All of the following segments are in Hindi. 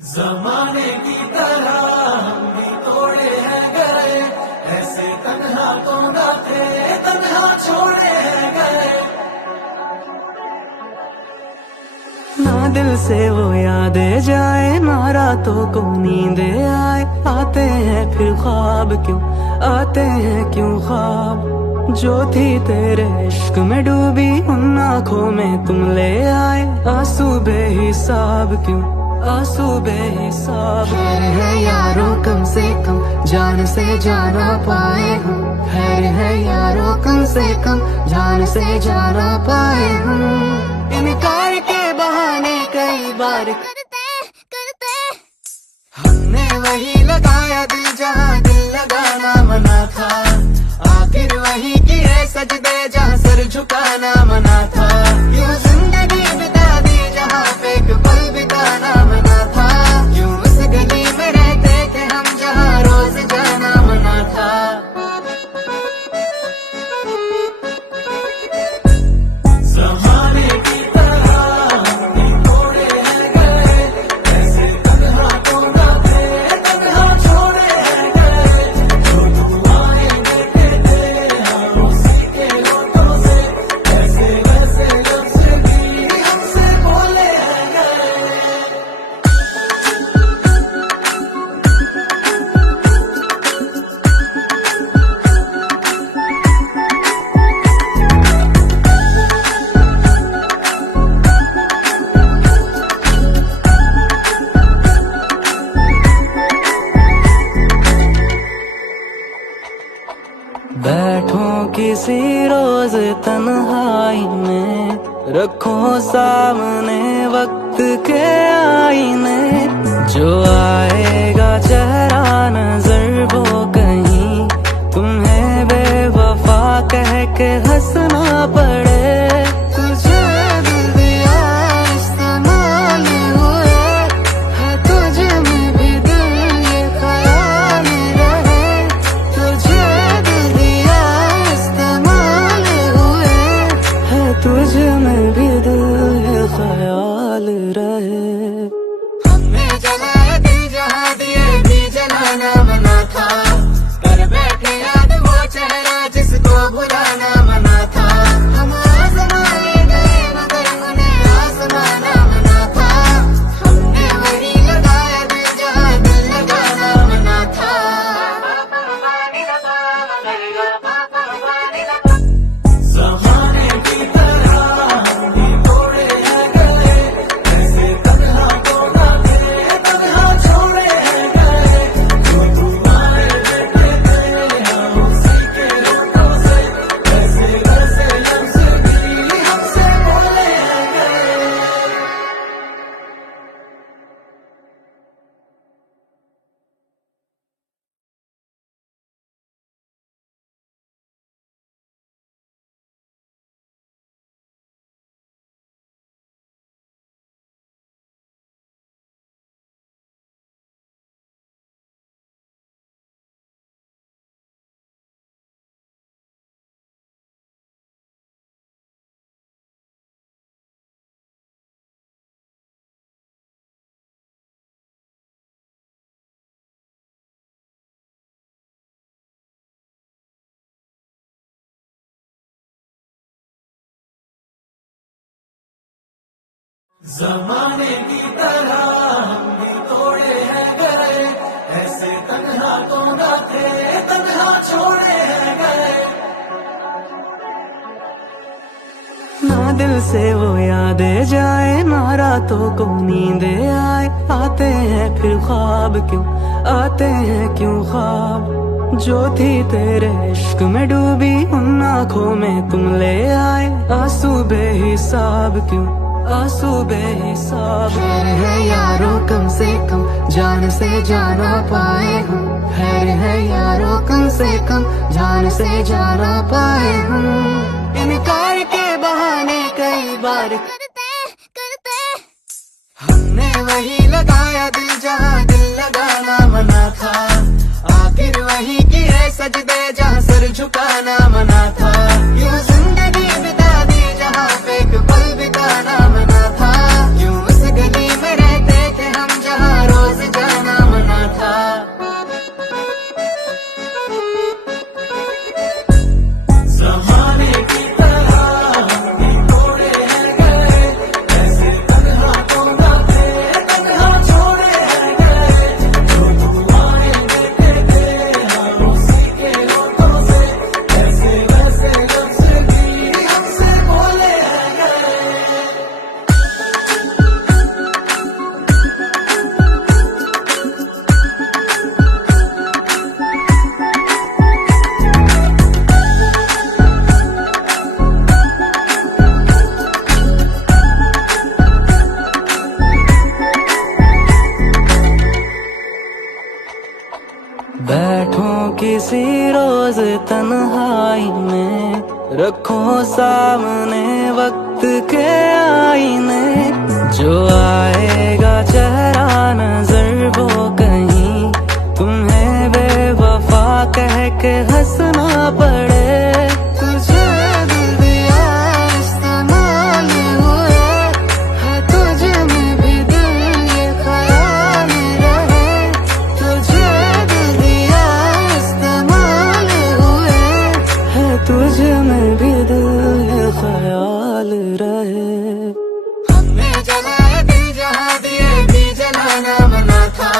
जमाने की तरह हम भी तोड़े हैं गए, ऐसे तन्हा तो न थे, तन्हा छोड़े हैं गए। ना दिल से वो यादें जाए, ना रातों को नींदे आए। आते हैं फिर ख्वाब क्यों, आते हैं क्यों ख्वाब। जो थी तेरे इश्क में डूबी, उन आँखों में तुम ले आए। आंसू बेहिसाब क्यों, आंसू बेहिसाब। खैर है यारों कम से कम जान से जाना पाए हम। खैर है यारों कम से कम जान से जाना पाए हम। इनकार के बहाने कई बार करते हमने वही लगाया दिल जहाँ दिल लगाना मना था। आखिर वही किए सजदे जहाँ सर झुकाना मना था। यूं जिंदगी बिता दी जहाँ पे एक पल बिताना मना था। यूं उस गली में रहते थे हम जहाँ रोज जाना मना था। जमाने की तरह हम भी तोड़े हैं गए, ऐसे तन्हा तो न थे, तन्हा छोड़े हैं गए। जो दुआएं देते थे हम उसी के होठों से, ऐसे वैसे लफ्ज़ भी हमसे बोले हैं गए। बैठो किसी रोज तन्हाई में, रखो सामने वक्त के आईने। जो आएगा चेहरा नजर वो कहीं तुम्हें बेवफा कह के हंसना पड़े। तुझे दिल दिया इस्तेमाल हुए, है तुझ में भी दिल ये ख्याल रहे। तुझे दिल दिया इस्तेमाल हुए, है तुझ में भी दिल ये ख्याल रहे। हमने जलाया दिल जहाँ दिए भी जलाना मना था। कर बैठे याद वो चेहरा जिसको भुलाना मना था। हम आजमाने गए मगर उन्हें आजमाना मना था। हमने वही लगाया दिल जहाँ दिल लगाना मना था। जमाने की तरह हम भी तोड़े हैं गए, ऐसे तन्हा तो न थे, तन्हा छोड़े हैं गए। जो दुआएं देते थे हम उसी के होठों से, ऐसे वैसे लफ्ज़ भी हमसे बोले हैं गए। जमाने की तरह हम भी तोड़े हैं गए, ऐसे तन्हा तो न थे, तन्हा छोड़े हैं गए। ना दिल से वो यादें जाए, ना रातों को नींदे आए। आते हैं फिर ख्वाब क्यों, आते हैं क्यों ख्वाब। जो थी तेरे इश्क में डूबी, उन आँखों में तुम ले आए। आंसू बेहिसाब क्यों, आंसू बेहिसाब। खैर है यारों कम से कम जान से जाना पाए हम। खैर है यारों कम से कम जान से जाना पाए हम। इनकार के बहाने कई बार करते हमने वही लगाया दिल जहाँ दिल लगाना मना था। आखिर वही किए सजदे जहाँ सर झुकाना मना था। यूं जिंदगी बिता दी जहाँ पे एक पल बिताना मना था। यूं उस गली में रहते थे हम जहाँ किसी रोज तन्हाई में, रखो सामने वक्त के आईने। जो आएगा चेहरा नजर वो कहीं तुम्हें बेवफा कह के हंसना पड़े। तुझे दिल दिया इस्तेमाल हुए है, तुझे में भी दिल ये ख्याल रहे। तुझे दिल दिया इस्तेमाल हुए है तुझे में भी दिल ये ख्याल रहे। हमने जलाए दिल जहाँ दिए भी जलाना मना था,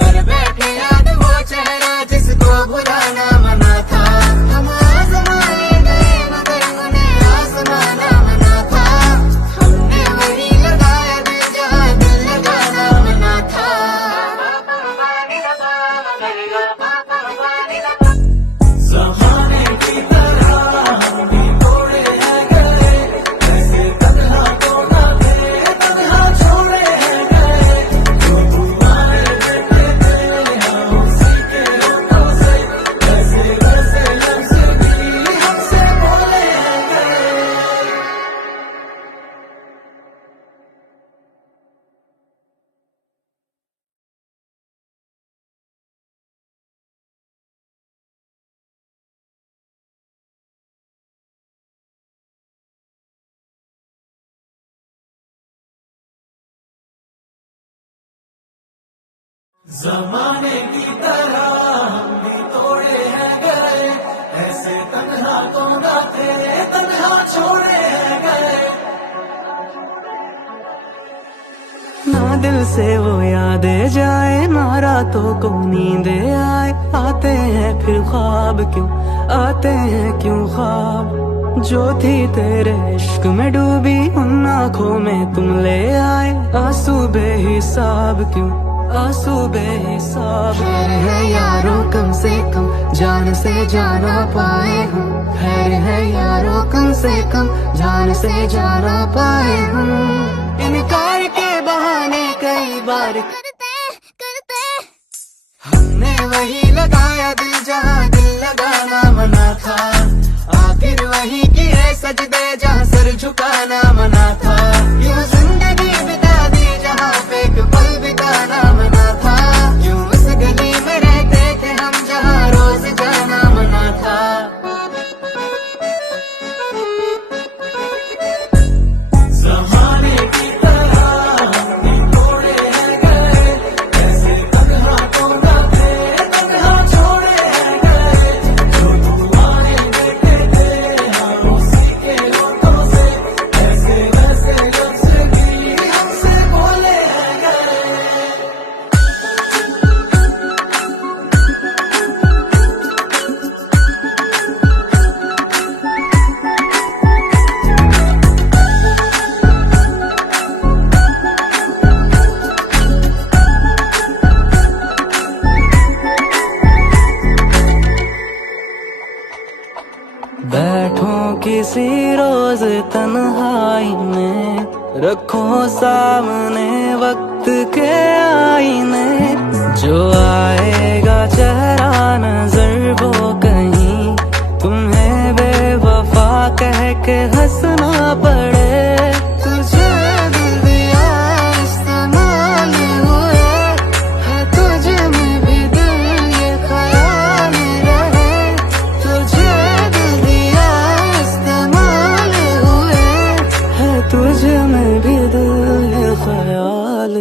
कर बैठे याद वो चेहरा जिसको भुलाना मना था। हम आजमाए गए मगर उन्हें आजमाना मना था। हमने वही लगाया दिल जहाँ दिल लगाना मना था। ज़माने की तरह हम भी तोड़े हैं गए, ऐसे तन्हा तो ना थे, तन्हा छोड़े हैं गए। जो तुम्हारे बेटे थे हम उसी के होठों से, वैसे वैसे लफ्ज़ भी हमसे बोले हैं गए। ज़माने की तरह हम भी तोड़े हैं गए, ऐसे तन्हा तो ना थे, तन्हा छोड़े हैं गए। ना दिल से वो यादें जाए, ना रातों को नींदे आए। आते हैं फिर ख्वाब क्यों, आते हैं क्यों ख्वाब। जो थी तेरे इश्क में डूबी, उन आँखों में तुम ले आए। आंसू बेहिसाब क्यों, आंसू बेहिसाब। खैर है यारों कम से कम जान से जाना पाए हम। खैर है यारों कम से कम जान से जाना पाए हम। इनकार के बहाने कई बार करते हमने वही लगाया दिल जहाँ दिल लगाना मना था। आखिर वही किए सजदे जहाँ सर झुकाना मना था। यूं जिंदगी बिता दी जहाँ पे एक पल बिताना मना था। यूं उस गली में रहते थे हम जहाँ रोज जाना मना था। ज़माने की तरह हम भी तोड़े हैं गए, ऐसे तन्हा तो ना थे, तन्हा छोड़े हैं गए। जो तुम्हारे बेटे थे हम उसी के होठों से, वैसे वैसे लफ्ज़ भी हमसे बोले हैं गए। बैठो किसी रोज तन्हाई में, रखो सामने वक्त के आईने। जो आएगा चेहरा नजर वो कहीं तुम्हें बेवफा कह के हंसना पड़े। तुझे दिल दिया इस्तेमाल हुए है, तुझे में भी दिल ये ख्याल रहे। तुझे दिल दिया इस्तेमाल हुए है तुझे में भी दिल ये ख्याल